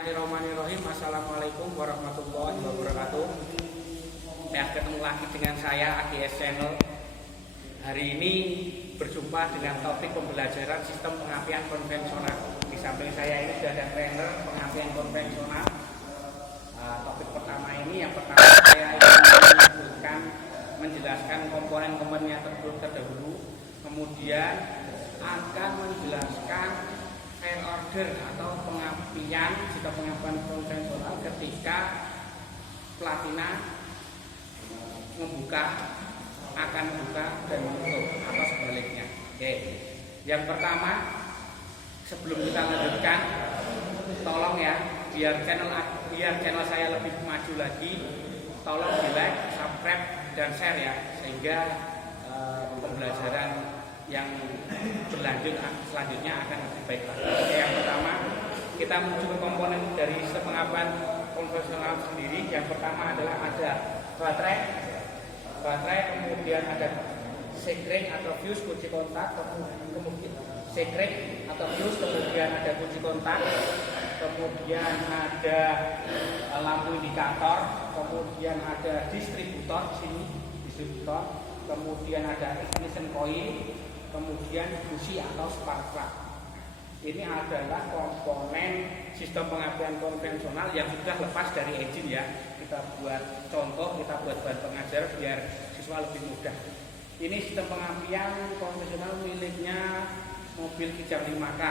Bismillahirrahmanirrahim. Assalamualaikum warahmatullahi wabarakatuh. Ya, ketemu lagi dengan saya AGS Channel. Hari ini berjumpa dengan topik pembelajaran sistem pengapian konvensional. Di samping saya ini sudah ada trainer pengapian konvensional. Topik pertama ini, yang pertama saya ingin menjelaskan komponen-komponennya terdahulu, kemudian akan menjelaskan file order atau pengapian sistem pengapian konvensional ketika platina akan membuka dan menutup atau sebaliknya. Oke. Yang pertama, sebelum kita lanjutkan, tolong ya, biar channel saya lebih maju lagi, tolong di like, subscribe dan share ya, sehingga pembelajaran yang berlanjut selanjutnya akan lebih baik lagi. Oke, yang pertama kita menuju ke komponen dari sistem pengapian konvensional sendiri. Yang pertama adalah ada baterai, kemudian ada sekring atau fuse kunci kontak, kemudian sekring atau fuse, kemudian ada kunci kontak, kemudian ada lampu indikator, kemudian ada distributor di sini, kemudian ada ignition coil, kemudian busi atau spark plug. Ini adalah komponen sistem pengapian konvensional yang sudah lepas dari engine ya. Kita buat contoh, kita buat bahan pengajar biar siswa lebih mudah. Ini sistem pengapian konvensional miliknya mobil Kijang 5K.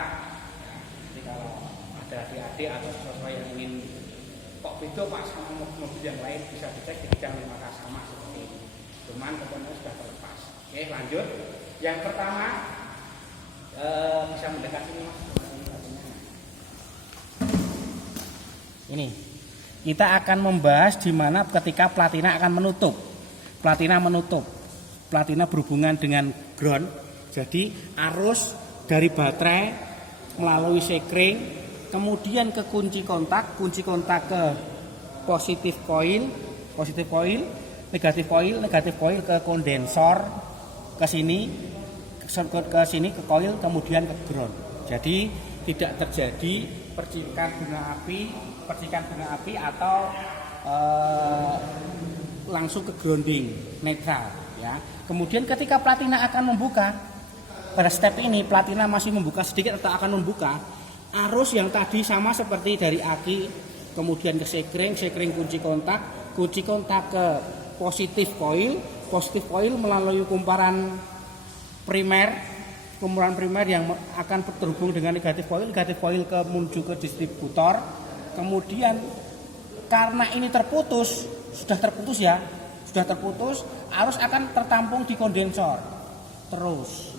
Jadi kalau ada adik-adik atau siswa yang ingin kok beda Pak sama mobil yang lain, bisa dicek di Kijang 5K sama seperti ini. Cuman komponennya sudah terlepas. Oke, lanjut. Yang pertama, bisa mendekat sini Mas. Ini kita akan membahas di mana ketika platina akan menutup. Platina berhubungan dengan ground. Jadi arus dari baterai melalui sekring, kemudian ke kunci kontak ke positif coil, negatif coil ke kondensor, ke sini ke coil, kemudian ke ground. Jadi tidak terjadi percikan bunga api atau langsung ke grounding netral ya. Kemudian ketika platina akan membuka, pada step ini platina masih membuka sedikit atau akan membuka, arus yang tadi sama seperti dari aki, kemudian ke sekring kunci kontak ke positif coil melalui kumparan primer yang akan terhubung dengan negatif coil ke menuju ke distributor. Kemudian karena ini sudah terputus, arus akan tertampung di kondensor terus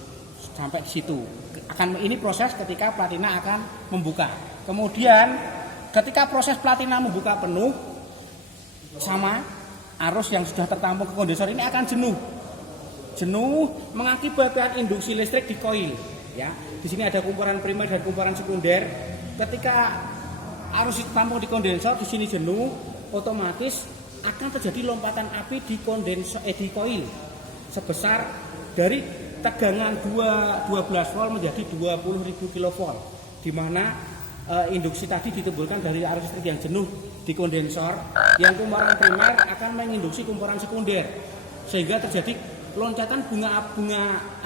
sampai di situ. Ini proses ketika platina akan membuka. Kemudian ketika proses platina membuka penuh, sama arus yang sudah tertampung ke kondensor ini akan jenuh mengakibatkan induksi listrik di koil ya. Di sini ada kumparan primer dan kumparan sekunder. Ketika arus tertampung di kondensor, di sini jenuh, otomatis akan terjadi lompatan api di koil sebesar dari tegangan 12 volt menjadi 20.000 kV, di mana induksi tadi ditimbulkan dari arus listrik yang jenuh di kondensor, yang kumparan primer akan menginduksi kumparan sekunder, sehingga terjadi loncatan bunga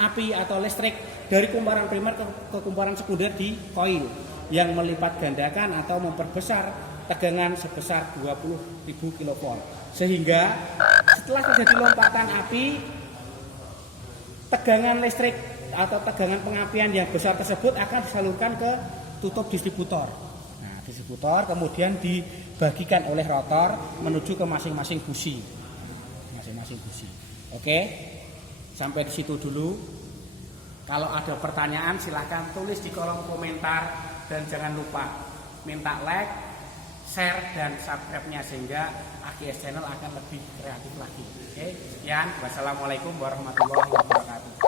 api atau listrik dari kumparan primer ke kumparan sekunder di koil yang melipat gandakan atau memperbesar tegangan sebesar 20.000 kV, sehingga setelah terjadi lompatan api, tegangan listrik atau tegangan pengapian yang besar tersebut akan disalurkan ke tutup distributor. Nah, distributor kemudian dibagikan oleh rotor menuju ke masing-masing busi. Oke, sampai di situ dulu. Kalau ada pertanyaan silahkan tulis di kolom komentar, dan jangan lupa minta like, share, dan subscribe-nya sehingga AGS Channel akan lebih kreatif lagi. Oke, sekian. Wassalamualaikum warahmatullahi wabarakatuh.